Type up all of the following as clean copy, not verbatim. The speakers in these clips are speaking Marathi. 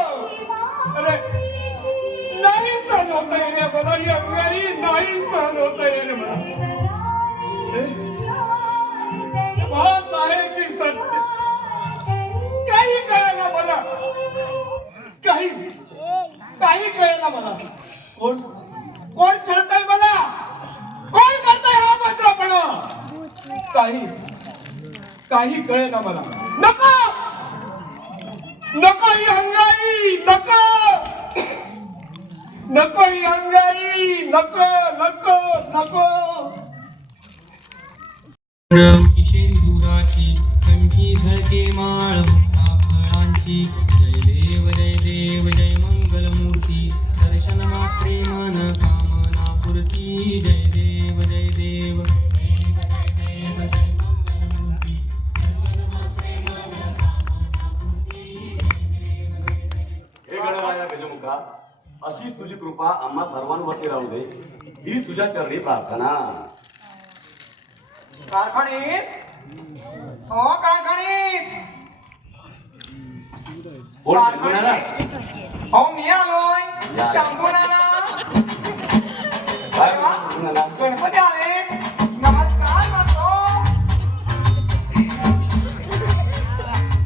अरे नाही सहन होता येईल मला ही अंगाई नाही सहन होता येईल मला भास आहे की सत्य काही कळेना मला काही कळेना मला कोण छळतंय मला कोण करतंय हा मंत्रपणा काही कळेना मला नको नको ही अंगाई नको ही अंगाई नको किशेरी दुराची कंठी झळके माळ मुक्ता फळांची जय देव जय मंगल मूर्ती दर्शन मात्रे मन कामना पूर्ती जय देव जय देव गजमुखा अशीच तुझी कृपा आम्हा सर्वांवरती राहू दे ही तुझ्या चरणी प्रार्थना. कारखानीस हो कारखानीस कोण शंभूनाना? हो मी आलोय शंभूनाना काय शंभूनाना? गणपती आले नमस्कार म्हणतो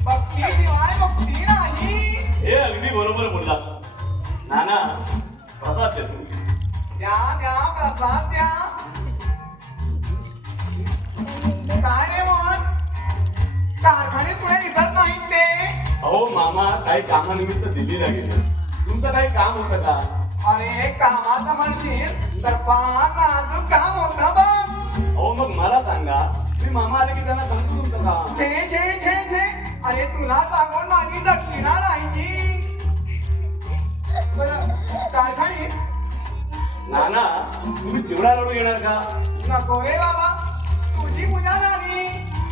भक्तीशिवाय मुक्ती नाही. हे अगदी बरोबर बोलला नाना. प्रसाद देतो द्या प्रसाद द्या. काय रे मोहन कारखान्यात पुढे दिसत नाहीत ते. अहो मामा काही कामानिमित्त दिल्लीला गेले. तुमचं काही काम होतं का? अरे कामाचं म्हणशील तर फार नाजूक काम होतं बघ. अहो मग मला सांगा मी मामा आले की त्यांना सांगतो तुमचं काम. छे अरे तुला सांगून माझी दक्षिणा राहिली. बरं कारखानी नाना तुम्ही चिवडा लाडू येणार का? नको रे बाबा तुझी पूजा झाली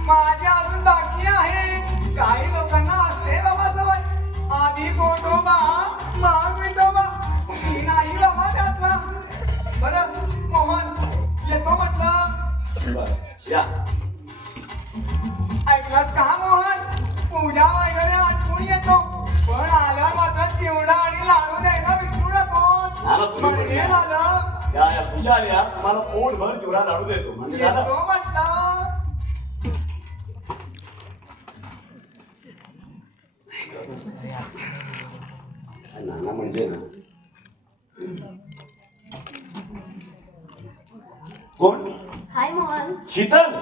माझी अजून बाकी आहे. काही लोकांना असते बाबा सवय आधी गोठोबा मग विठोबा मी नाही बाबा त्यातला. बरं मोहन येतो म्हटलं. बरं या. ऐकलास का मोहन पूजा वगैरे आठवून येतो पण आल्यावर मात्र चिवडा आणि लाडू द्यायला विसरू नकोस. नाना तुम्ही पण म्हणजे या. झालं या पूजा आल्या तुम्हाला पोटभर चिवडा लाडू देतो म्हणजे झालं. येतो म्हटलं. नाना म्हणजे ना कोण? Hi Mohan. Sheetal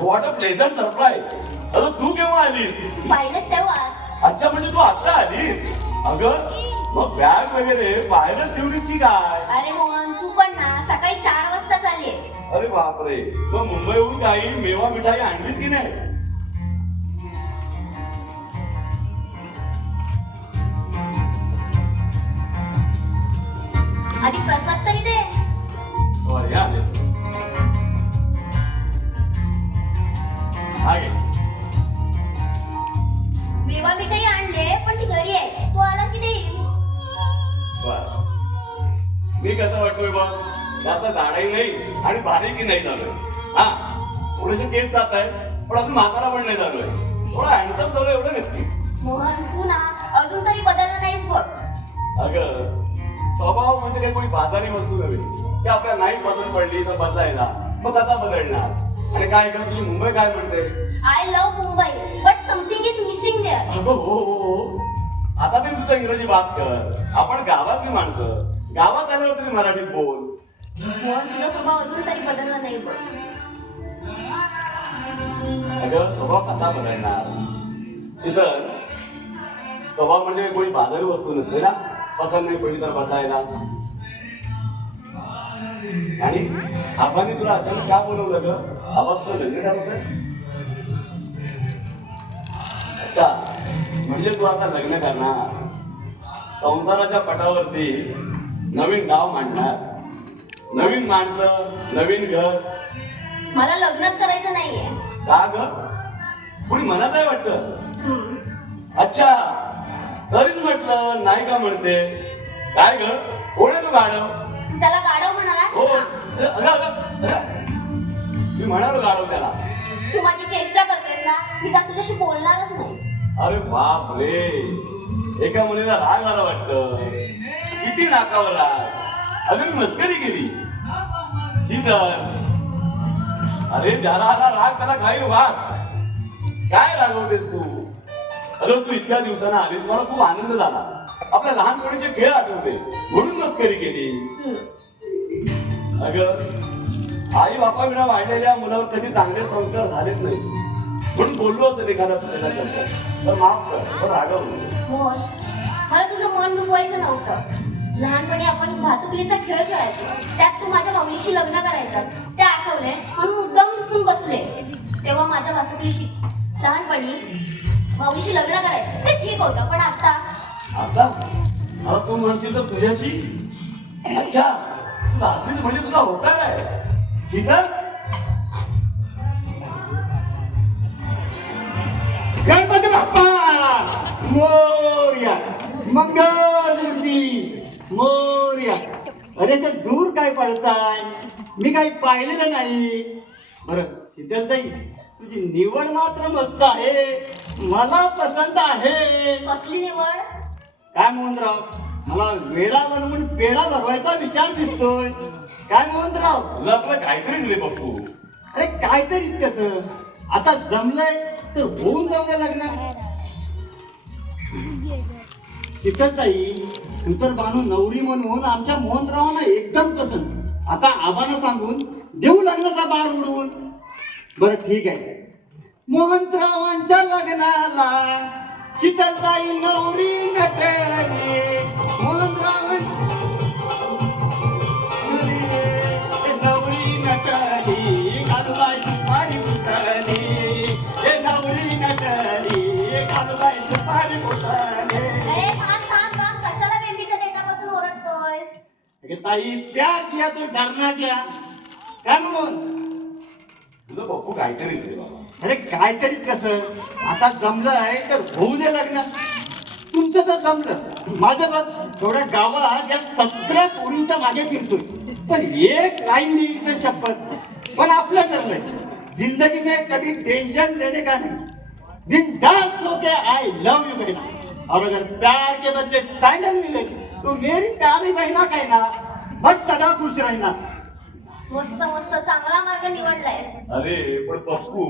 what a pleasant surprise. अगं तू केव्हा आलीस? पाहिलंच तेव्हाच. अच्छा म्हणजे तू आता आलीस. अगं मग बॅग वगैरे बाहेरच ठेवलीस की काय? अरे मोहन तू पण ना सकाळी 4 वाजता चालले. अरे बापरे मग मुंबईहून काही मेवा मिठाई आणलीस की नाही? आधी प्रसाद तरी दे. सॉरी आले. आहे मेवा मिठाई आणले पण ती घरी आहे तू आला की देईल. बर मी कसं वाटतोय बघ जास्त जाडाही नाही आणि बारीकही नाही झालोय. हा थोडेसे केस जात आहे पण अजून म्हातारा पण नाही झालोय. थोडा हँडसम झालोय एवढं नक्की. मोहन तू ना अजून तरी बदलला नाहीस बघ. अगं स्वभाव म्हणजे काही कोणी बाजारी वस्तू नव्हे की आपल्याला नाही पसंत पडली तर बदलायला. मग कसा बदलणार? आणि काय कर तुझी मुंबई काय म्हणते? I love Mumbai but something is missing there. अगं हो आता ते तुझं इंग्रजी भास कर. आपण गावातली माणसं गावात आल्यावर तरी मराठीत बोल. मोहन तुझा स्वभाव अजून तरी बदलला नाही बघ. अगं स्वभाव कसा बदलणार? शीतल स्वभाव म्हणजे कोणी बाजारी वस्तू नसते ना. पसंत नाही पडली तर बदलायला. आणि आबांनी तुला अचानक का बोलवलं ग? आबा तुला लग्न ठरवतंय? अच्छा म्हणजे तू आता लग्न करणार संसाराच्या पटावरती नवीन गाव मांडणार नवीन माणसं नवीन घर. मला लग्नच करायचं नाहीये. का ग? कोणी म्हणत आहे वाटतं. अच्छा तरीच म्हटलं नाही का म्हणते. काय ग कोण आहे तू गाढव? त्याला गाढव म्हणालास हो का? अगं मी म्हणालो गाढव त्याला. तू माझी चेष्टा करतेस ना मी का तुझ्याशी बोलणारच नाही. अरे बाप रे एका मुलीला राग आला वाटतं. किती नाकावर राग, अजून मस्करी केली. शीतल, अरे ज्याला आला राग त्याला खाईल वाघ. काय रागवतेस तू? अरे तू इतक्या दिवसानं आलीस, मला खूप आनंद झाला. आपल्या लहानपणीचे खेळ आठवते म्हणून मस्करी केली. अगं आई बापा विना वाढलेल्या मुलावर कधी चांगले संस्कार झालेच नाही म्हणून बोललो असं एखादा तुझ्या शब्द तर माफ कर, पण रागव नको. मोहन, मला तुझं मन दुखवायचं नव्हतं. लहानपणी आपण भातुकलीचा खेळ खेळायचो, त्यात तू माझ्या माऊलीशी लग्न करायचं ते आठवले म्हणून मुद्दाम दिसून बसले. तेव्हा माझ्या भातुकलीशी लहानपणी माऊलीशी लग्न करायचं ते ठीक होतं, पण आता आता तू म्हणशील तर तुझ्याशी. अच्छा, तुला असलीच म्हणजे तुझा होता काय? ठीक आहे. गणपती बाप्पा मोरया, मंगलमूर्ती मोरया. अरे ते दूर काय पडताय, मी काही पाहिलेलं नाही. बरं शीतलताई, तुझी निवड मात्र मस्त आहे, मला पसंत आहे. कसली निवड? काय मोहनराव, मला वेळा बनवून पेढा भरवायचा विचार दिसतोय. काय मोहनराव? तुला आपलं काहीतरीच रे पप्पू. अरे काहीतरी कसं, आता जमलंय तर होऊन जाऊ दे लग्न. शीतलताई, तू तर बानू नवरी म्हणून आमच्या मोहनरावांना एकदम पसंत. आता आबांना सांगून देऊ लग्नाचा बार उडवून. बरं ठीक आहे, मोहनरावांच्या लग्नाला शीतलताई नवरी नटली. मोहनराव नवरी नटली, कालबाई सुपारी फुटली. हे नवरी नटली, कालबाई सुपारी फुटली. अरे थांब थांब थांब, कशाला बेबीच्या डेटापासून ओरडतोय? अरे ताई, प्यार किया तो डरना क्या? काय म्हणून? तुझं पप्पू काहीतरीच रे बाबा. अरे काहीतरीच कसं, आता जमलंय तर होऊ दे लग्न. तुमचं तर जमलं, माझं बघ थोड्या गावात या 17 पोरींच्या मागे फिरतोय, पण एक लाईन दिली तर शपथ. पण आपलं ठरलंय, जिंदगी में कभी टेंशन लेने का नहीं, बिंदास होके आई लव यू बहना. और अगर प्यार के बदले सैंडल मिले तो मेरी प्यारी बहना कहना, बस सदा खुश रहना. मस्त मस्त, चांगला मार्ग निवडलाय. अरे पण पप्पू,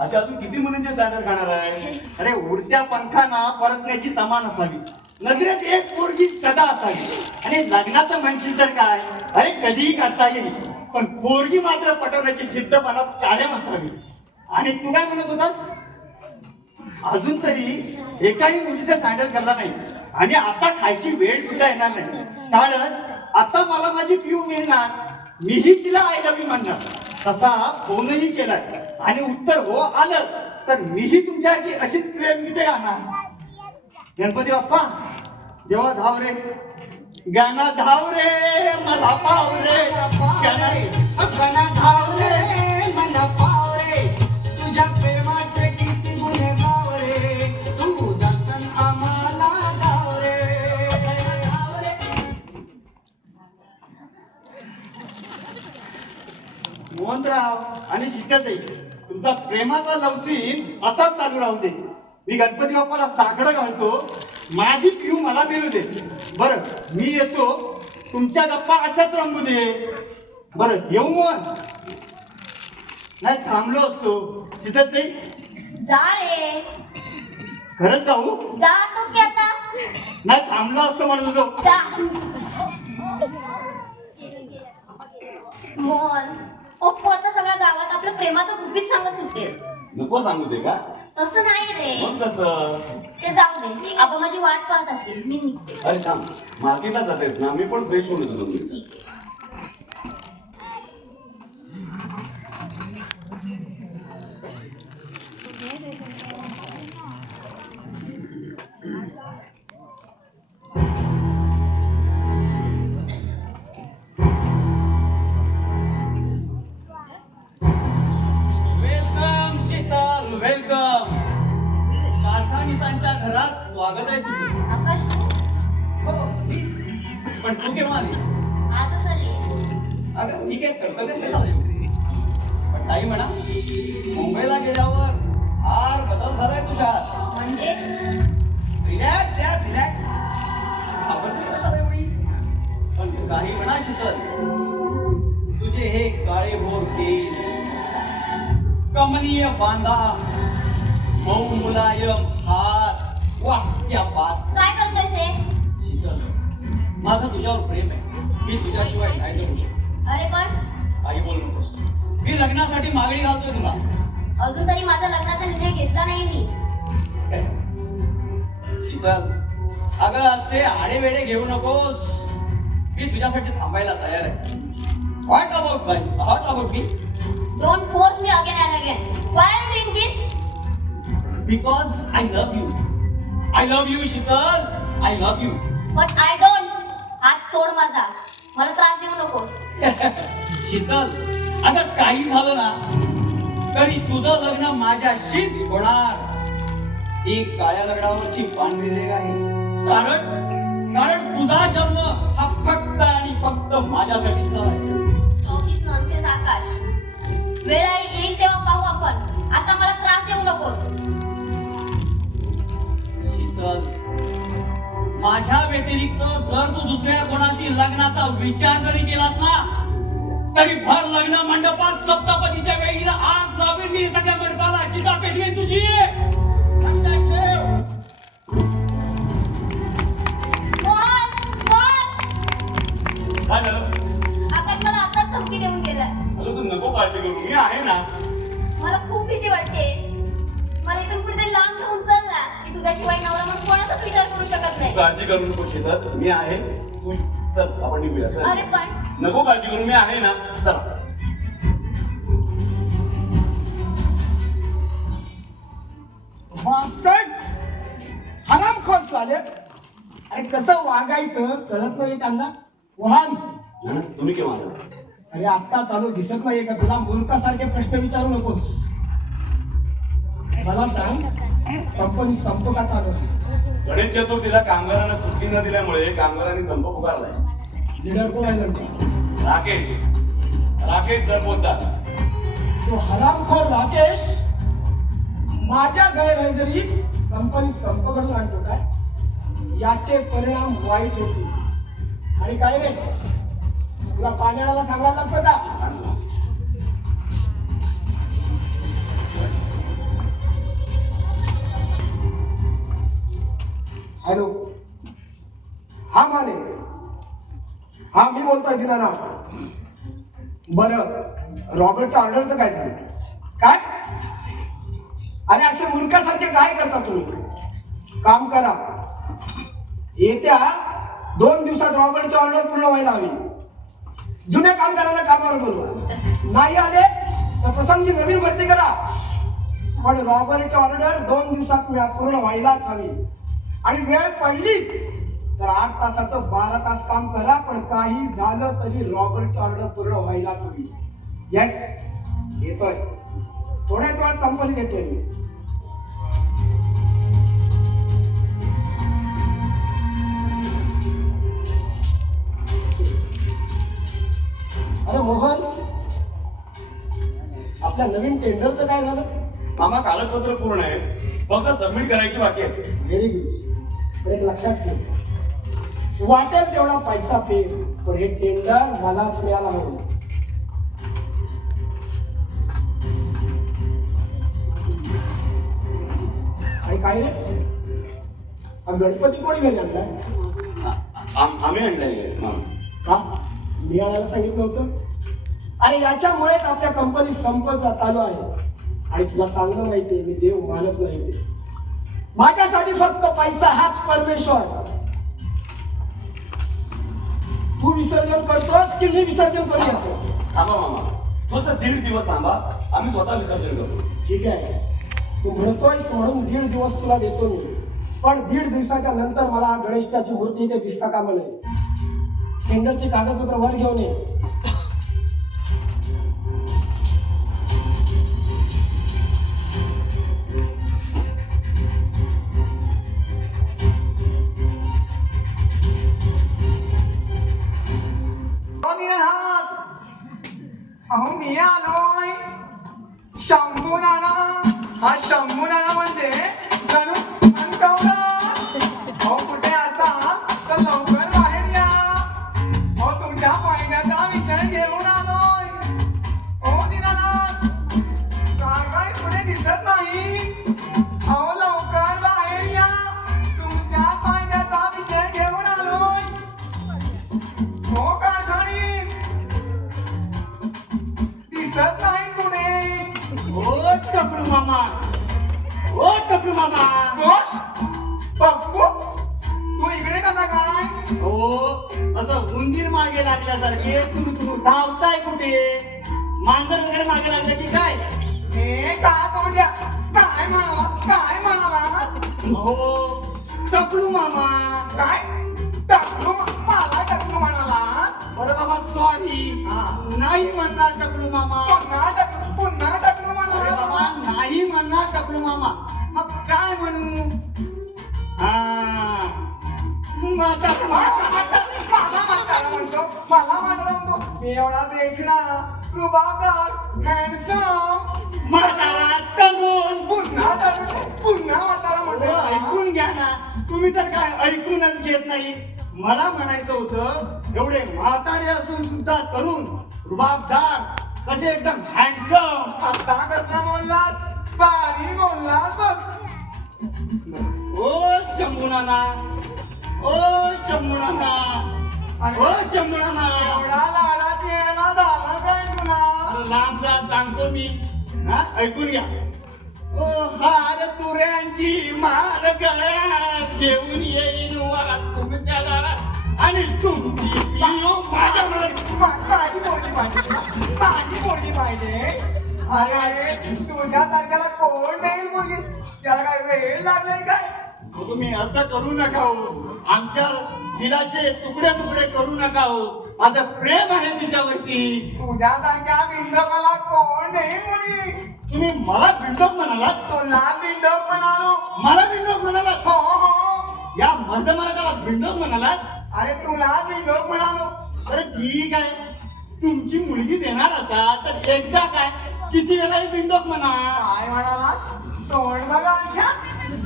अशा अजून किती मुलींचे सॅडल खाणार आहे? अरे उडत्या पंखांना परतण्याची तमा नसावी, नजरेत एक पोरगी सदा असावी. आणि लग्नाचं म्हणशील तर काय, अरे कधीही करता येईल, पण पोरगी मात्र पटवण्याची जिद्द मनात कायम असावी. आणि तू काय म्हणत होतास? अजून तरी एकाही मुलीचा सँडल खाल्ला नाही आणि आता खायची वेळ सुद्धा येणार नाही, कारण आता मला माझी पिऊ मिळणार, मीही तिला आय लव्ह यू म्हणणार. तसा फोनही केलाय आणि उत्तर हो आलं तर मीही तुमच्यासाठी अशीच प्रेम गीते गाणार. गणपती बाप्पा देवा धाव रे, गाना धाव रे मला पाव रे, गाना धाव रे मला पाव रे, तुझ्या प्रेमाचे किती गुन्हे गाव रे, तू दर्शन आम्हाला गाव रे. मोहनराव आणि शीतलताई, तुमचा प्रेमाचा लवसीन असाच चालू राहू दे. मी गणपती बाप्पाला साकडं घालतो, माझी पिऊ मला मिळू दे. बरं मी येतो, तुमच्या गप्पा अशाच रंगू दे. बरं येऊ मोहन? नाही थांबलो असतो. शीतलताई जा रे. खरंच जाऊ? जातोस की आता? नाही थांबलो असतो म्हणून तो. जा. मोहन, पप्पू आता सगळ्या गावात आपल्या प्रेमाचं गुपित सांगत सुटेल. नको सांगू दे का? तसं नाही रे, मग कसं? ते जाऊ दे, आपण माझी वाट पाहत असतील, मी निघते. अरे थांब, मार्केटला जातेस ना, मी पण फ्रेश होऊन येतो तुम्ही. ठीक आहे. Welcome Sheetal, welcome. कारखानिसांच्या घरात स्वागत आहे तुझं. आकाश तू? हो तीच. पण तू केव्हा आलीस? आजच आली. अगं ठीक आहे, कर्तव्यच कशाला येऊ. पण ताई म्हणा, मुंबईला गेल्यावर फार बदल झालाय तुझ्यात. म्हणजे रिलॅक्स यार रिलॅक्स. आवडतेस कशाला एवढी? पण काही म्हणा शीतल, तुझे हे काळे भोर केस, कमनीय बांधा, मऊ मुलायम हात, वाह क्या बात. काय करतोयस हे? शीतल, माझं तुझ्यावर प्रेम आहे. मी तुझ्याशिवाय नाही जगू शकत. अरे पण काही बोलू नकोस. मी लग्नासाठी मागणी घालतोय तुला. अजून तरी माझा लग्नाचा निर्णय घेतला नाही मी. शीतल, अगं असे आडेवेडे घेऊ नकोस. मी तुझ्यासाठी थांबायला तयार आहे. What about me? Don't force me again and again. Why are you doing this? Because I love you. I love you, Sheetal. I love you. But I don't. हात सोड माझा. मला त्रास देऊ नकोस. शीतल, अगं काही झालं ना तरी तुझं लग्न माझ्याशीच होणार. एक काळ्या लग्नावरची पांढरी रेघ आहे. कारण तुझा जन्म हा फक्त आणि फक्त माझ्यासाठी झालाय. Stop this nonsense, आकाश. वेळ येईल तेव्हा पाहू आपण. आता मला त्रास देऊ नकोस. शीतल, माझ्या व्यतिरिक्त जर तू दुसऱ्या कोणाशी लग्नाचा विचार जरी केलास ना तरी भर लग्न मंडपात सप्तपदीच्या वेळी आग लावीन मी सगळ्या मंडपाला. चिता पेटवीन तुझी. लक्षात ठेव. मोहन, मोहन. काय झालं? आकाश मला आताच धमकी देऊन गेलाय. अगं तू नको काळजी करू, मी आहे ना. मला खूप भीती वाटते. मला इथून कुठेतरी लांब घेऊन चल ना. की तुझ्याशिवाय नवरा म्हणून कोणाचाच विचार करू शकत नाही. काळजी करू नको शीतल, मी आहे. तू चल आपण निघूया. चल. अरे पण नको काळजी करू, मी आहे ना. चला. मास्टर हरामखोर चालेल. अरे कसं वागायचं कळत नाही त्यांना. वाहन तुम्ही केव्हा आला? अरे आत्ता चालू दिसत नाहीये का तुला? मूर्खासारखे प्रश्न विचारू नकोस. मला सांग, कंपनी संप का चालू? गणेश चतुर्थीला कामगारांना सुट्टी न दिल्यामुळे कामगारांनी संप पुकारलाय. लीडर कोण आहे त्यांचा? राकेश सर बोलतात. तो हरामखोर राकेश माझ्या गैरहजेरीत कंपनी संप करून आणतो काय? याचे परिणाम वाईट होतील. आणि काय रे, तुला पाण्याला सांगायला लागतं का? हॅलो, हा माने. हा मी बोलतोय दिनाराम. बरं, रॉबर्टच्या ऑर्डरचं काय झालं? काय? अरे असे मूर्खासारखे काय करता तुम्ही? काम करा, येत्या 2 दिवसात रॉबर्टची ऑर्डर पूर्ण व्हायला हवी. जुन्या कामगारांना कामावर बोलवा. नाही आले तर प्रसंगी नवीन भरती करा. पण रॉबर्टची ऑर्डर 2 दिवसात पूर्ण व्हायलाच हवी. आणि वेळ पडलीच तर 8 तासाचं 12 तास काम करा. पण काही झालं तरी रॉबर्टची ऑर्डर पूर्ण व्हायलाच हवी. येस, येतोय. थोड्याच वेळात कंपनीत येतोय मी. अरे मोहन, आपल्या नवीन टेंडरचं काय झालं? मामा कागदपत्र पूर्ण आहे, फक्त सबमिट करायची बाकी आहे. Very good. पण एक लक्षात ठेव, वाटेल तेवढा पैसा पे, पण हे टेंडर मलाच मिळाला हवं. आणि काय रे, हा गणपती कोणी घरी आणलाय? आम्ही आणलंय मामा. का मी आणायला सांगितलं होतं? अरे याच्यामुळेच आपल्या कंपनी संप चालू आहे. आणि तुला चांगलं माहितीये मी देव मानत नाही. ते माझ्यासाठी फक्त पैसा हाच परमेश्वर. तू विसर्जन करतोस की मी विसर्जन करू याचं? थांबा मामा, फक्त 1.5 दिवस थांबा, आम्ही स्वतः विसर्जन करतो. ठीक आहे, तू म्हणतोयस म्हणून 1.5 दिवस तुला देतो मी. पण 1.5 दिवसाच्या नंतर मला गणेशाची मूर्ती इथे दिसता कामा नये. टेंडरची कागदपत्र वर घेऊन ये. अहो मी आलोय. शंभू नाना. हा शंभू नाना म्हणजे जणू अंतवला. आता लवकर बाहेर या. अहो तुमच्या फायद्याचा विचार घेऊन आलोय. हो दीनानाथ, काय पुढे दिसत नाही. अहो लवकर बाहेर या. तुमच्या फायद्याचा विचार घेऊन आलोय. हो कारखानीस दिसत नाही पुढे. ओ टपलू मामा, ओ टपलू मामा. कोण? पप्पू, तू इकडे कसा काय? हो, असं उंदीर मागे लागल्यासारखे तुरु धावताय कुठे? मांजर वगैरे मागे लागलं की काय? हे का तोंड्या, काय म्हणाला, काय म्हणाला? हो टपलू मामा. काय टकलू, मला टकलू म्हणालास? बरं बाबा सॉरी, नाही म्हणणार टपलू मामा. पुन्हा टकलू अरे बाबा म्हणाला. नाही म्हणणार टपलू मामा. मग काय म्हणू? म्हातारा मला म्हातारा म्हणतो, मला म्हातारा म्हणतो. मी एवढा देखणा, रुबाबदार, हँडसम, म्हातारा तरुण. पुन्हा म्हातारा हो, म्हणतो. ऐकून घ्या ना, तुम्ही तर काय ऐकूनच घेत नाही. मला म्हणायचं होतं, एवढे म्हातारे असून सुद्धा तरुण, रुबाबदार, कसे एकदम हँडसम. आता कसला बोललास? भारी बोललास बघ. ओ शंभूनाना, ओ शंभूनाना, ओ शंभूनाना. एवढा लाडात यायला झाला काय तुला? अरे लांब जा सांगतो मी. हा ऐकून घ्या. ओ हार तुऱ्यांची माल गळ्यात घेऊन येईन वाट तुमच्या दारात आणि तुमची पिऊ माझ्या मनात. माझी पोरगी पाहिजे, माझी पोरगी पाहिजे. अरे तुझ्या सारख्याला कोण नाही मुलगी? त्याला काय वेळ लागलाय काय? तुम्ही असं करू नका हो. आमच्या दिलाचे तुकडे तुकडे करू नका हो. माझं प्रेम आहे तिच्यावरती. तुझ्या सारख्या बिंडोकाला कोण नाही मुलगी? तुम्ही मला बिंडोक म्हणालात, तुला बिंडोक म्हणालो. मला बिंडोक म्हणालात, हो हो, या मर्द मराठाला बिंडोक म्हणालात. अरे तुला बिंडोक म्हणालो. अरे ठीक आहे, तुमची मुलगी देणार असाल तर एकदा काय किती वेळाही बिंडोक म्हणा. काय म्हणालास? तोंड बघा आमच्या.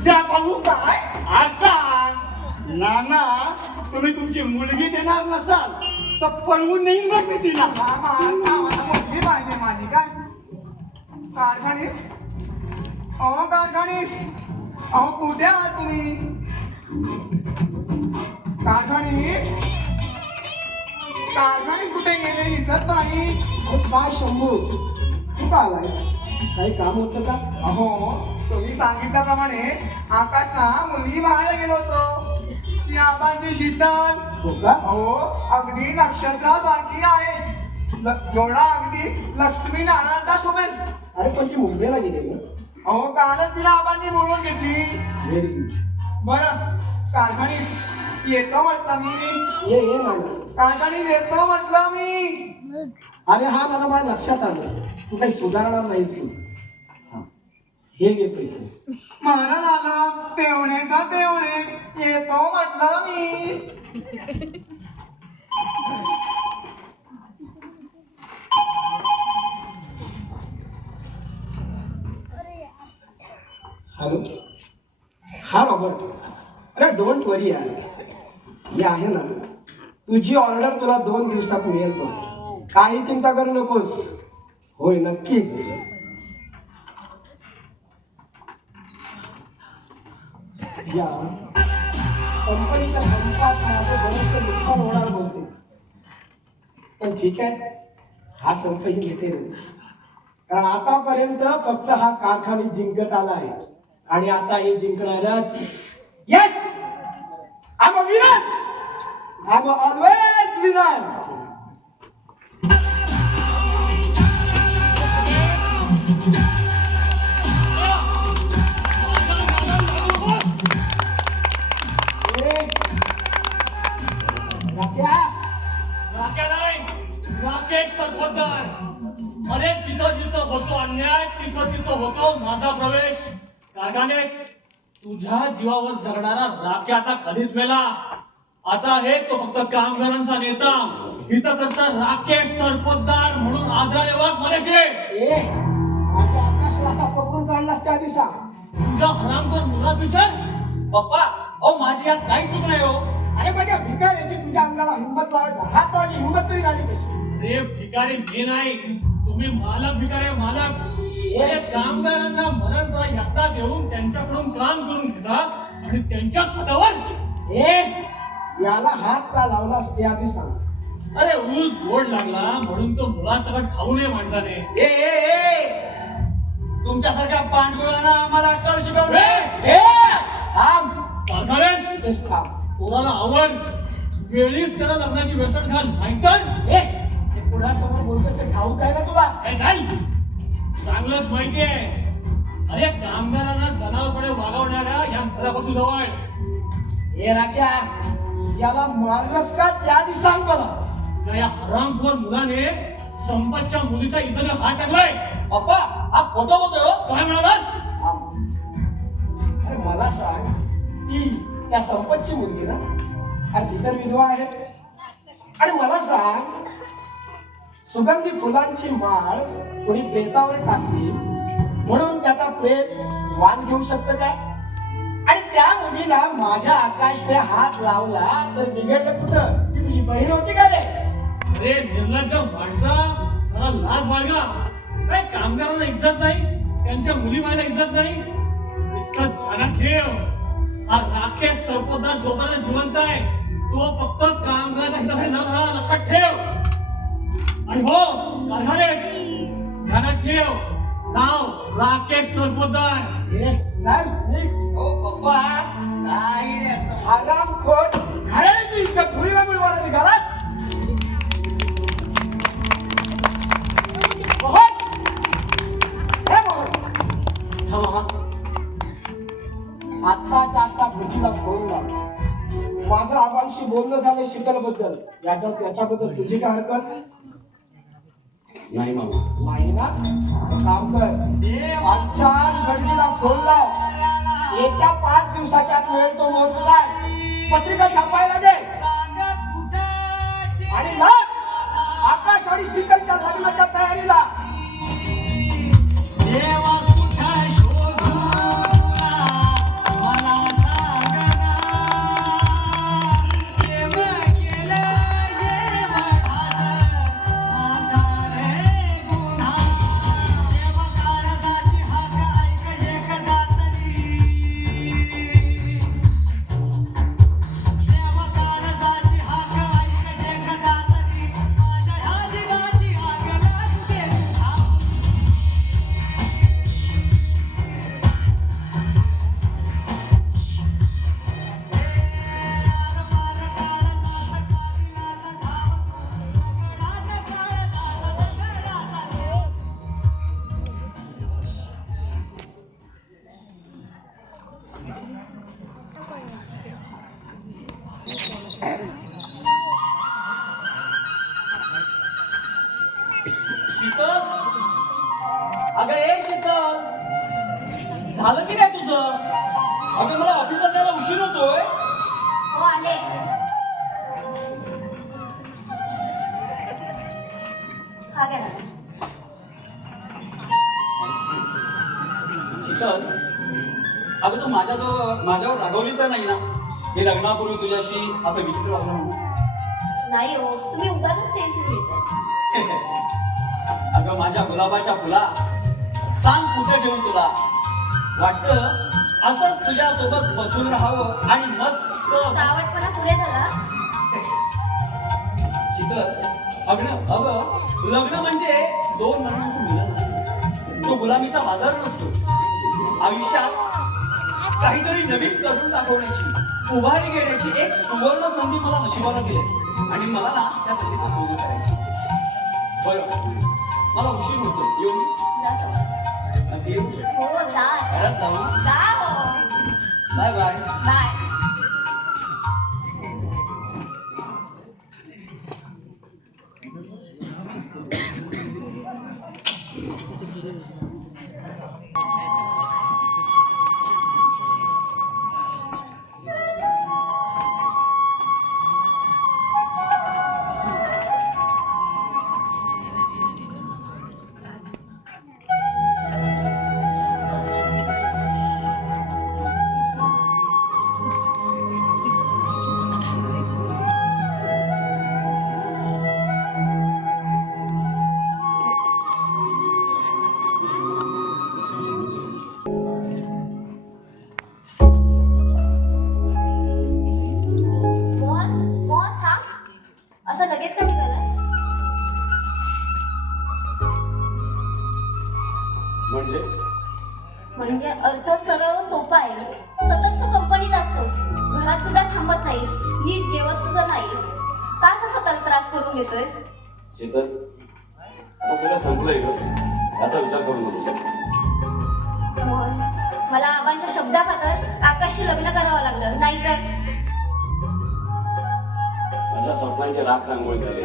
द्या पाहू. काय? अच्छा नाना, तुम्ही तुमची मुलगी देणार नसाल तर पळवून नेईन बघ मी तिला. मला मुलगी पाहिजे माझी. काय कारखानीस? अहो कारखानीस, अहो कुठे आहात तुम्ही? कारखानीस, कारखानीस कुठे गेले? दिसत नाही. काय शंभू, तू का आलायस? काही काम होतं का? अहो तुम्ही सांगितल्याप्रमाणे आकाशला मुलगी पाहायला गेलो होतो. ती आबांची शीतल. हो का? अहो अगदी नक्षत्रासारखी आहे. जोडा अगदी लक्ष्मी नारायणचा शोभेल. अरे पण ती मुंबईला गेली ना. अहो कालच तिला आबांनी बोलवून घेतली. Very good. बरं कारखानीस येतो म्हटलं मी. ये ये नाना. कारखानीस येतो म्हटलं मी. अरे हा मला माझ्या लक्षात आलं, तू काही सुधारणार नाहीस तू. हा, हे घे पैसे. बरं झालं, तेवढे तर तेवढे. येतो म्हटलं मी. हॅलो, हा रॉबर्ट. अरे डोंट वरी यार, हे आहे ना, तुझी ऑर्डर तुला 2 दिवसात मिळेल. तो काही चिंता करू नकोस. होय नक्कीच. या कंपनीच्या संपात माझं बरंचसं नुकसान होणार बोलते, पण ठीक आहे, हा संपही मिळेलच. कारण आतापर्यंत फक्त हा कारखाना जिंकत आला आहे आणि आता हे जिंकणारच. Yes, I am a winner. I am always winner. Rakesh Sarpotdar. अरे जिथं जिथं होतो अन्याय तिथं तिथं होतो माझा प्रवेश. कारखानेस, तुझ्या जीवावर जगणारा राखे आता कधीच मेला. आता आहे तो फक्त कामगारांचा नेता. इथं करता राकेश सरपोतदार म्हणून आदराने वाघ मलेशे. ए, माझ्या आकाशाला असा पकडून काढलास त्या दिवसा. तुझा हरामखोर मुलात विचार. पप्पा, अहो माझी यात काही चूक नाही हो. अरे माझ्या हात लावायची हिंमत तरी झाली कशी? अरे भिकारी मी नाही, तुम्ही मालक भिकारी मालक. हे कामगारांना मरण यातना देऊन त्यांच्याकडून काम करून घेतात आणि त्यांच्याच हातावर. याला हात का लावलास ते आधी सांग. अरे ऊस गोड लागला म्हणून तो मुलासकट खाऊ नये माणसाने. तुमच्यासारख्या पांडुळांना आम्हाला कर शिकवले. पोराला आवड वेळीच त्याला लग्नाची व्यसन घाल, नाहीतर पुढ्यासमोर बोलतोस ते ठाऊक आहे ना तुला? चांगलंच माहिती आहे. अरे कामगारांना जनावरपणे वागवणाऱ्या या घरापासून जवळ. राख्या, याला मारलंस का त्या आधी सांग मला. त्या हरामखोर मुलाने संपतच्या मुलीच्या इथं हात टाकलाय. पप्पा हा खोटं बोलतोय. काय म्हणालास? अरे मला सांग, ती त्या संपतची मुलगी ना? अरे ती तर विधवा आहे. आणि मला सांग, सुगंधी फुलांची माळ कोणी प्रेतावर टाकली म्हणून त्याचा प्रेत वाद घेऊ शकतं का? आणि त्या मुलीला माझ्या आकाशने हात लावला तर बिघडलं कुठं? ती तुझी बहीण होती का रे? अरे निर्लज्ज माणसा, त्याला लाज बाळगा. काय कामगारांना इज्जत नाही, त्यांच्या मुली बायला इज्जत नाही. इतकं ध्यानात ठेव, हा राकेश सरपोतदार जोपर्यंत जिवंत आहे तो फक्त कामगाराच्या हितासाठी लढत राहणार, लक्षात ठेव. आणि हो कारखानेस, ध्यानात ठेव, नाव राकेश सरपोतदार. हो पप्पा नाही रे. हरामखोर घराण्याची इज्जत धुळीला मिळवायला निघालास? मोहन! हे मोहन! आत्ताच्या आत्ता भुजीला फोन लाव. माझं आबांशी बोलणं झालं शीतलबद्दल. याच्याबद्दल तुझी काय हरकत नाही मामा. नाही ना? काम कर, आजच्या घडीला फोन लाव. येत्या 5 दिवसाच्या आत मिळेल तो मोर्चा. पत्रिका छापायला दे आणि लाग आकाश आणि शीतलच्या लग्नाच्या तयारीला. शीतल, अगं ए शीतल, झालं की नाही तुझं? अगं मला ऑफिसला जायला उशीर होतोय. हो आले. हा घ्या ना. शीतल, अगं तू माझ्यावर रागवलीच तर नाही ना? हे लग्नापूर्वी तुझ्याशी असं विचित्र वागलं म्हणून. नाही हो, तुम्ही उगाच टेन्शन घेताय. अगं माझ्या गुलाबाच्या फुला, सांग कुठे ठेवून तुला? वाटतं असंच तुझ्या सोबत बसून राहावं आणि मस्त. सावटपणा पुरे झाला. शीतल, अगं लग्न म्हणजे 2 मनांचं मिलन असतं. तो गुलामीचा बाजार नसतो. आयुष्यात काहीतरी नवीन करून दाखवण्याची, उभारी घेण्याची एक सुवर्ण संधी मला नशिबाला दिली आणि मला ना त्या संधीचा सोबत करायची. बरं, मला उशीर होतो. येऊ मी? जा जाऊ. नक्की येऊ? हो जा. घरात जाऊ. जा हो. Bye bye. बाय. अर्थ सरळ सोपा आहे. सतत तू कंपनीत असतोस, घरात सुद्धा थांबत नाहीस, नीट जेवत सुद्धा नाहीस. का असं स्वतःला त्रास करून घेतोयस? शीतल, आता सगळं संपलंय ग, याचा विचार करू नको. मोहन, मला आबांच्या शब्दाखातर आकाशशी लग्न करावं लागलं, नाहीतर माझ्या स्वप्नांचे राख रांगोळी झाले.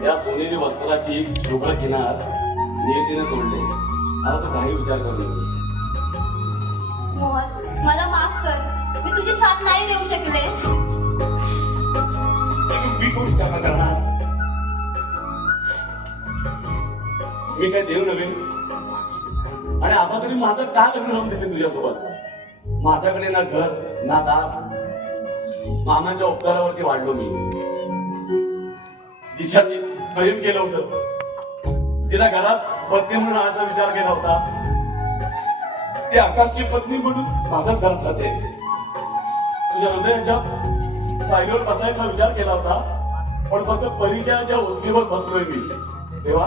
त्या सोनेरी वस्त्राची शुभ्र किनार नियतीने तोडले. आता तू काही विचार करू नको. मोहन, मला माफ कर, मी तुझी साथ नाही देऊ शकले. मी खुश करणार. मी काय देऊ नव्हे, आणि आता तरी माझं का लग्न लावून देते तुझ्यासोबत? माझ्याकडे ना घर ना दार, मामांच्या उपकारावरती वाढलो मी. तिच्याची प्रेम केलं होतं, तिला घरात पत्नी म्हणून आणायचा विचार केला होता. ती आकाशची पत्नी म्हणून माझ्याच घरात राहते. तुझ्या हृदयाच्या पायरीवर बसायचा विचार केला होता, पण फक्त परिचयाच्या ओसरीवर बसलोय मी. तेव्हा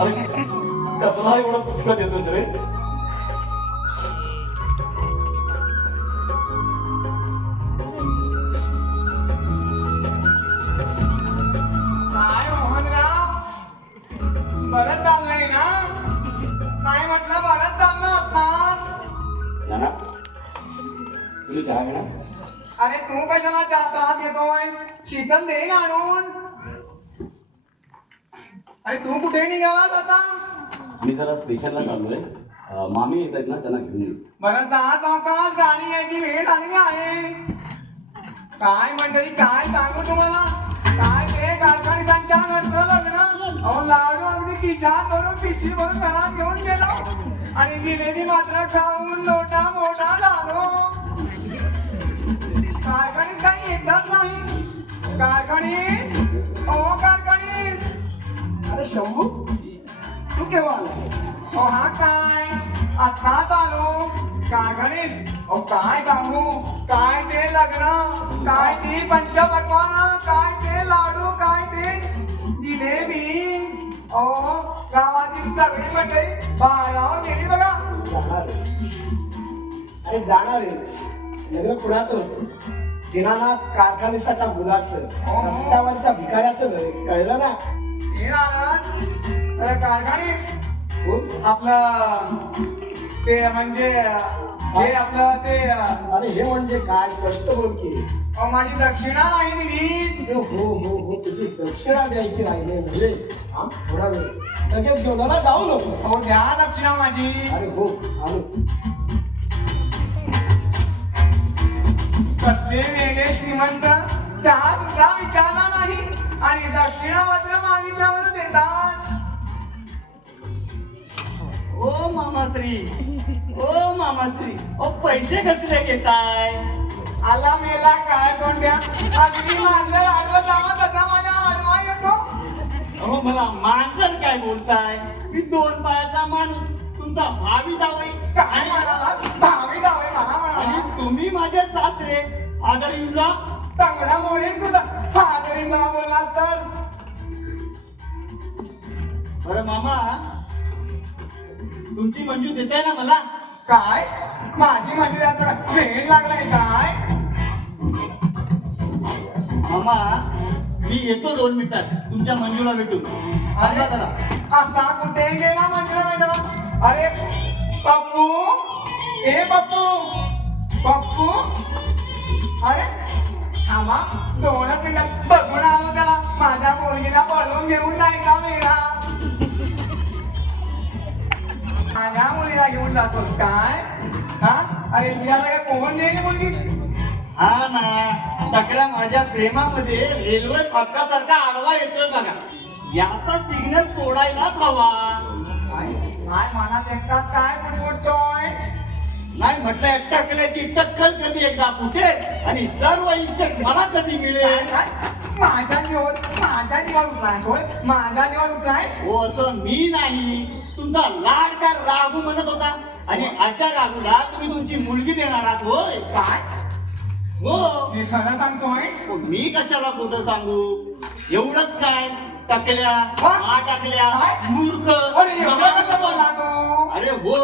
अरे कसला एवढा दुःख देतोस रे? काय मोहनराव, बरं चाललंय ना? नाही म्हटलं बरं चाललं असणार. नाना, तुझी चहा घेणार? अरे तू कशाला त्रास घेतोय? शीतल दे आणून. अरे तू कुठे निघालास आता? मी जरा स्पेशलला चाललोय. मामी येत आहेत ना, त्यांना घेऊन येऊ. बरं जा सावकाश, गाडी यायची वेळ झालेली आहे. काय मंडळी, काय सांगू तुम्हाला, काय ते कारखानिसांच्या घरचं लग्न. अहो लाडू अगदी खिशात भरून पिशवी भरून घरात घेऊन गेलो, आणि जिलेबी मात्र खाऊन लोटा मोठा झालो. कारखानीत काही येतच नाही. कारखानीस, ओ कारखानीस. अरे शंभू, तू केव्हा आलास? अहो हा काय, आत्ताच आलो. कारखानीस, अहो काय सांगू, काय ते लग्न, काय ती पंचपक्वान, काय ते लाडू, काय ते जिलेबी. अहो गावातील सगळी मंडळी बाहेरावर गेली बघा. जाणारच. अरे जाणारच. लग्न कुणाचं होतं? दिनानाथ कारखानिसाच्या मुलाचं, रस्त्यावरच्या भिकाऱ्याचं नाही. कळलं ना? हे राहणार कारखानीस, कोण? आपलं ते म्हणजे हे आपलं ते अरे हे म्हणजे काय? स्पष्ट बोल की. अहो, माझी दक्षिणा नाही दिली. हो हो हो हो, तुझी दक्षिणा द्यायची राहिली म्हणजे हा थोडा वेळ लगेच घेऊन ना, जाऊ नको. अहो द्या दक्षिणा माझी. अरे हो, आलो. कसले वेगळे श्रीमंत, चहा सुद्धा विचारला नाही आणि दक्षिणा मात्र मागितल्यावर देतात. ओ मामाश्री, ओ मामाश्री, ओ पैसे कसले घेताय? आला मेला काय कोण द्या, अगदी मांजर आडवा जावा तसा माझ्या आडवा येतो. अहो मला माणसं काय बोलताय? मी 2 पायाचा माणूस, तुमचा भावी जावई. काय म्हणाला, भावी जावे मला आणि म्हणाला. तुम्ही माझे सासरे, फादर इन लॉ. तंगडा मोडीन तुझा फादरी मला बोललास तर. बरं मामा, तुमची मंजूर देताय ना मला? काय माझी मंजुरी आता वेळ लागलाय काय? मामा, मी येतो 2 मिनिटात तुमच्या मंजूला भेटून. अरे थांबा जरा. असा कुठे गेला मंजुळा मॅडम? अरे पप्पू, ए पप्पू, पप्पू. अरे थांबा 2 मिनिटात बघून आलो त्याला. माझ्या पोरगीला पळवून घेऊन जायचा वेळा. माझ्या मुलीला घेऊन जातोस काय? हा अरे तुझ्याला काय कोण देईल मुलगी? हा ना, सगळ्या माझ्या प्रेमामध्ये रेल्वे फाटकासारखा आडवा येतोय बघा. याचा सिग्नल तोडायलाच हवा. काय काय मनात एकटाच काय पुटपुटतोय? नाही म्हटलं, एकटा केल्याची टक्कल कधी एकदा फुटेल आणि सर्व इष्ट मला कधी मिळेल. काय माझ्या निवड उठलाय होय? माझ्या निवड उठलाय? हो असं मी नाही, तुमचा लाडका राघू म्हणत होता. आणि अशा राघूला तुम्ही तुमची मुलगी देणार आहात होय? काय हो. हे खरं सांगतोय? मी कशाला खोटं सांगू? एवढंच काय, टाकल्या हा? टाकल्या काय? मूर्ख. अरे एवढं कसं बोलला तो? अरे हो,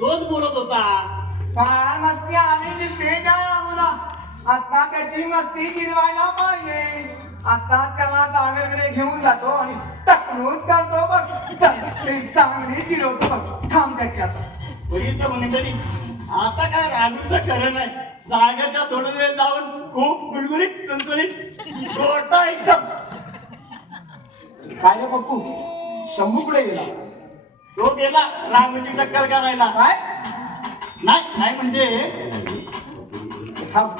तोच बोलत होता. फार मस्ती आली दिसते त्या लागूला. आता त्याची मस्ती गिरवायला पाहिजे. आता त्याला सागरकडे घेऊन जातो आणि टकलूच करतो बघ. चांगली गिरवतो बघ. थांब त्याच्यात. बघितलं मंडळी, आता काय राजूचं खरं नाही. सागरच्या थोडं वेळ जाऊन खूप गुलगुलीत तुलतुलीत गोटा एकदम. काय रे पप्पू, शंभू कुठे गेला? तो गेला रामूची टक्कल करायला. काय? नाही म्हणजे थांब,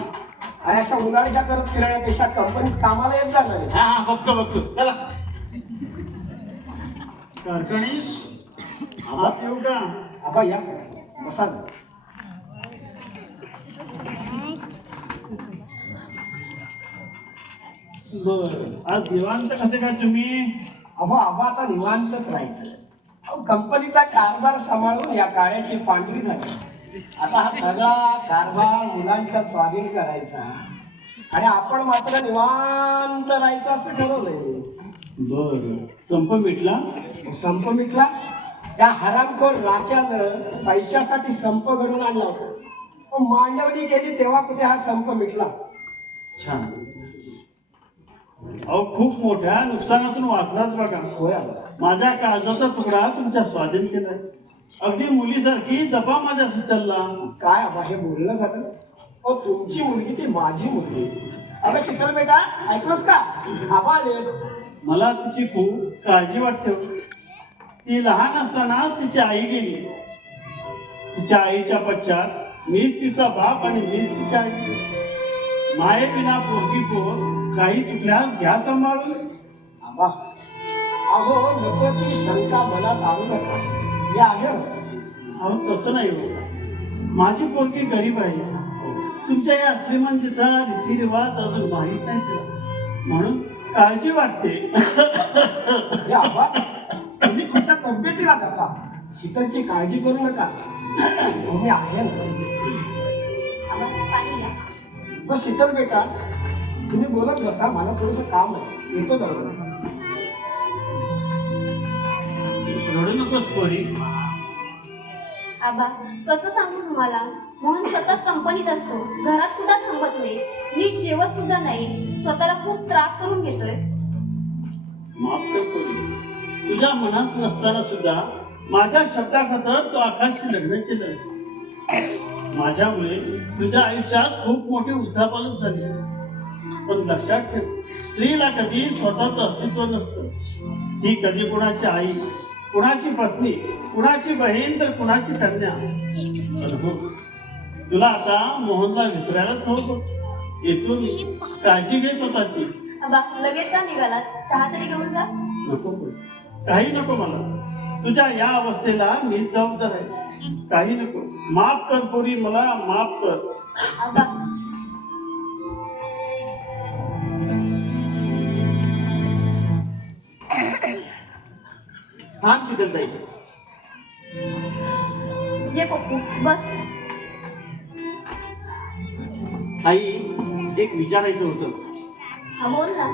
आणि अशा उन्हाळ्याच्या करत फिरण्यापेक्षा कंपनीत कामाला येत जाणार. हा बघतो चला. कारखानीस आत येऊ का? आबा या, बसा ना. बर, आज निवांत कसे काय तुम्ही? अहो आबा आता निवांतच राहायचं. अहो कंपनीचा कारभार सांभाळून या काळ्याची पांढरी झाली. आता हा सगळा कारभार मुलांच्या स्वाधीन करायचा आणि आपण मात्र निवांत राहायचं असं ठरवलंय. बर, संप मिटला? संप मिटला? त्या हरामखोर राख्यानं पैशासाठी संप घडून आणला होता. पण मांडवली केली तेव्हा कुठे हा संप मिटला? छान. अहो खूप मोठ्या नुकसानातून वाचलाच बघा. होय आबा. माझ्या काळजाचा तुकडा तुमच्या स्वाधीन केलाय. अगदी मुलीसारखी दबा माझ्याशी चालला. काय आबा हे बोलणं झालं? हो तुमची मुलगी ती माझी मुलगी. अगं शीतल बेटा, ऐकलंस का? आबा आले. मला तिची खूप काळजी वाटते. ती लहान असताना तिची आई गेली. तिच्या आईच्या पश्चात मीच तिचा बाप आणि मीच तिची आई. मायेविना पोरगी पोर काही चुकल्यास घ्या सांभाळून. आबा अहो नको ती शंका मनात आणू नका. मी आहे. अहो तसं नाही होत. माझी पोरगी गरीब आहे. तुमच्या या श्रीमंतीचा रीतिरिवाज अजून माहीत नाही तिला, म्हणून काळजी वाटते. हे आबा तुम्ही तुमच्या तब्येतीला धक्का. शीतलची काळजी करू नका. मी आहे ना. आबा, पाणी घ्या. बस शीतल बेटा तुम्ही बोलत बसा, मला थोडंसं काम आहे. येतो जरा. रडू नकोस पोरी. आबा, कसं सांगू तुम्हाला? मोहन सतत कंपनीत असतो, घरात सुद्धा थांबत नाही, नीट जेवत सुद्धा नाही, स्वतःला खूप त्रास करून घेतोय. माफ कर पोरी. तुझ्या मनात नसताना सुद्धा माझ्या शब्दाखातर तू आकाशशी लग्न केलं. माझ्यामुळे तुझ्या आयुष्यात खूप मोठी उलथापालथ झाली. पण लक्षात ठेव, स्त्रीला कधी स्वतःच अस्तित्व नसतं. ती कधी कुणाची आई, कुणाची पत्नी, कुणाची बहीण तर कुणाची कन्या. अद्भुत. तुला आता मोहनला विसरायलाच नको. येतो मी. काळजी घे स्वतःची. आबा, लगेच का निघालात? चहा तरी घेऊन जा. नको पोरी. काही नको मला. तुझ्या या अवस्थेला मी जबाबदार आहे. काही नको. माफ कर पोरी, मला माफ कर. आबा, थांब शीतलताई. ये पप्पू, बस. आई, एक विचारायचं होतं. हा, बोल ना.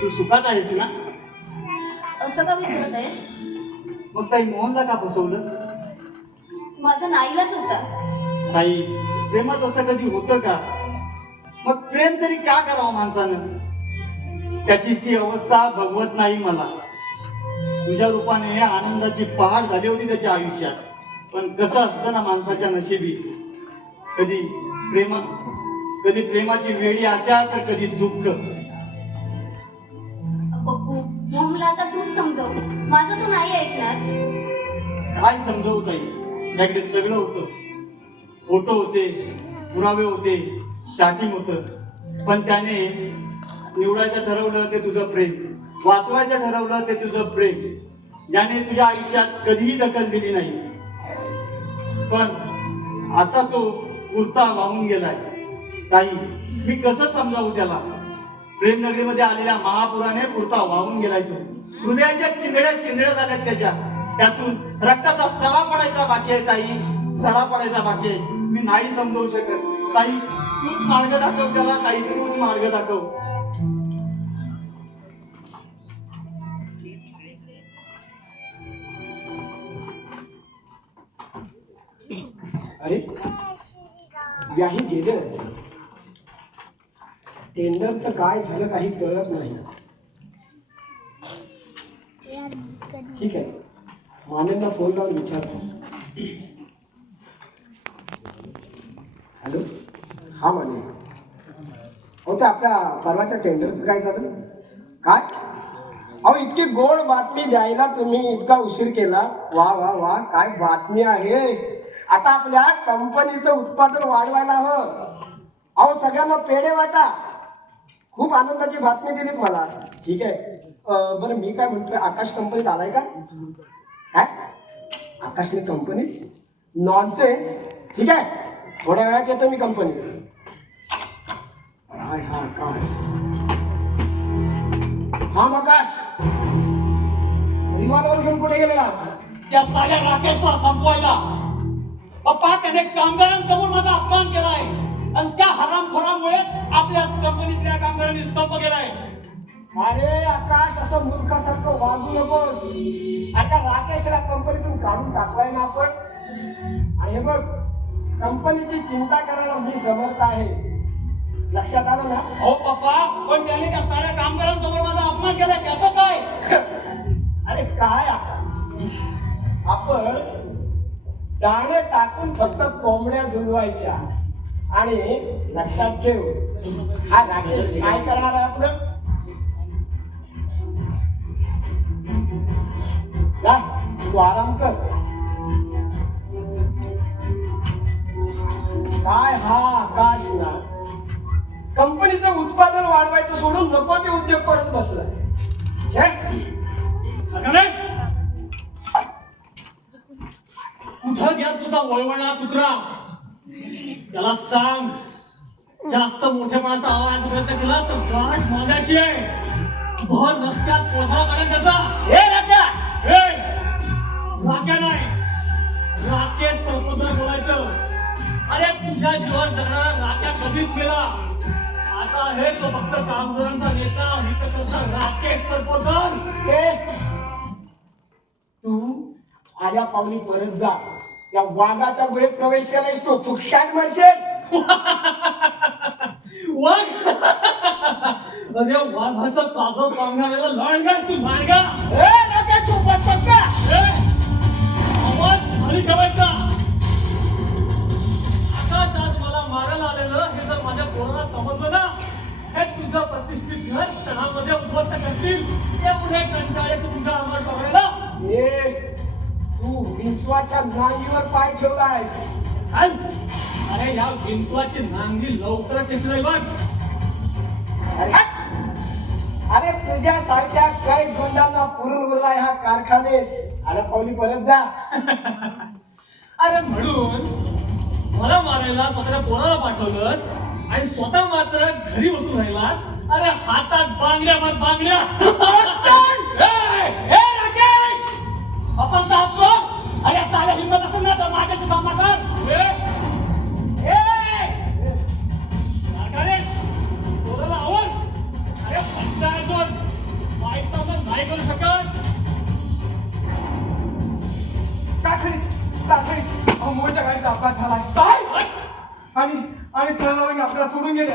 तू सुखात आहेस ना? असं का विचारत आहे? मग ताई मोहनला का फसवलं? माझा नाईलाज होता. ताई, प्रेमात असं कधी होतं का? मग प्रेम तरी का करावं माणसानं? त्याची ती अवस्था भगवत नाही मला. तुझ्या रूपाने आनंदाची पहाड झाली होती त्याच्या आयुष्यात. पण कसं असतं ना माणसाच्या नशिबी, कधी प्रेमाची वेळी आशा तर कधी दुःख. पप्पू, मोहनला आता तूच समजव. माझं तो नाही ऐकणार. काय समजवू ताई? त्याकडे सगळं होतं. फोटो होते, पुरावे होते, स्टार्टिंग होतं. पण त्याने निवडायचं ठरवलं ते तुझं प्रेम, वाचवायचं ठरवलं ते तुझं प्रेम, ज्याने तुझ्या आयुष्यात कधीही दखल दिली नाही. पण आता तो कुर्ता वाहून गेलाय. ताई, मी कसं समजावू त्याला? प्रेमनगरीमध्ये आलेल्या महापुराने कुर्ता वाहून गेलाय तो. हृदयाच्या चिंधड्या झाल्यात त्याच्या. त्यातून रक्ताचा सडा पडायचा बाकी आहे ताई, सडा पडायचा बाकी आहे. मी नाही समजवू शकत. ताई, तूच मार्ग दाखव त्याला. ताई, तूच मार्ग दाखव. याही गेले होते. टेंडरचं काय झालं काही कळत नाही. ठीक आहे, मानेंना फोन लावून विचारतो. हॅलो, हा माने. हो, ते आपल्या परवाच्या टेंडरचं काय झालं? काय अहो, इतकी गोड बातमी द्यायला तुम्ही इतका उशीर केला. वा वा वा, काय बातमी आहे. आता आपल्या कंपनीचं उत्पादन वाढवायला हवं. अहो, सगळ्यांना पेढे वाटा. खूप आनंदाची बातमी दिलीत मला. ठीक आहे, बरं मी काय म्हणतोय, आकाश कंपनीत आलाय का? काय आकाशने कंपनीत? नॉनसेन्स. ठीक आहे, थोड्या वेळात येतो मी कंपनीत. काय हा आकाश? हा आकाश, रिवाल्वर घेऊन कुठे गेलेला? त्या साऱ्या राकेशला संपवायला. पप्पा, त्याने कामगारांसमोर माझा अपमान केलाय आणि त्या हरामखोरामुळेच आपल्या कंपनीतल्या कामगारांनी संप केलाय. अरे आकाश, असं मूर्खासारखं वागू नकोस. आता राकेशला कंपनीतून काढून टाकलाय ना आपण. आणि हे बघ, कंपनीची चिंता करायला मी समर्थ आहे. लक्षात आलं ना? हो पप्पा, पण त्याने त्या साऱ्या कामगारांसमोर माझा अपमान केलाय, त्याचं काय? अरे काय आकाश, आपण दाणे टाकून फक्त कोंबड्या झुलवायच्या. आणि लक्षात ठेव, हा राकेश काय करणार आहे आपलं? जा, तू आराम कर. काय हा आकाश ना, कंपनीचं उत्पादन वाढवायचं सोडून नको ते उद्योग करत बसलाय. गणेश, कुठं घ्या तुझा वळवळा कुत्रा? त्याला सांग, जास्त मोठेपणाचा आवाज प्रयत्न केला तर गाठ माझ्याशी आहे. भर नसत्यात पोधा काढेल त्याचा. हे राजा, राख्या नाही, राकेश सरपंच बोलायचं. अरे तुझ्या जीवावर जगणारा राख्या कधीच गेला. आता हे तो फक्त कामगारांचा नेता, हितकर्ता राकेश सरपंच. तू आल्या पावली परत जा. या वाघाच्या गुहेत प्रवेश केलायस तू, फुटक्यात मरशील. वाघ, अरे वाघाचं कागद पांघरायला लांडगास तू, लांडगा. चुप बसतोस का? आवाज खाली ठेवायचा. आकाश आज मला मारायला आलेलं हे जर माझ्या पोराला समजलं ना, हे तुझं प्रतिष्ठित घर क्षणामध्ये उद्ध्वस्त करतील. एवढे कंटाळे तुझ्या अंगावर सोडायला. तू विंचवाच्या नांगीवर पाय ठेवलायस. अरे या विंचवाची नांगी लवकर टेकलोय बघ. अरे तुझ्यासारख्या काही गुंडांना पुरून उरलाय हा कारखानेस. आल्या पावली परत जा. अरे म्हणून मला मारायला स्वतःच्या पोराला पाठवलंस आणि स्वतः मात्र घरी बसून राहिलास. अरे हातात बांगड्या मग बांगड्या. राकेश, पप्पांचा हात सोड. अरे साऱ्या हिंमत असेल ना तर माझ्याशी सामना कर. पोराला आवड. अरे पंचायत माय सामना नाही करू शकत. मोठ्या गाडीचा अपघात झालाय. काय? आणि सरळ आपल्याला सोडून गेले.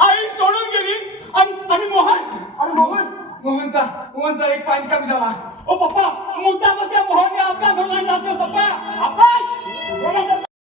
आई सोडून गेली. आणि मोहनचा एक पाणी कमी झाला. ओ पप्पा, मोठ्या मस्त्या मोहनने अपघात घडून आणला असेल. पप्पा, आकाश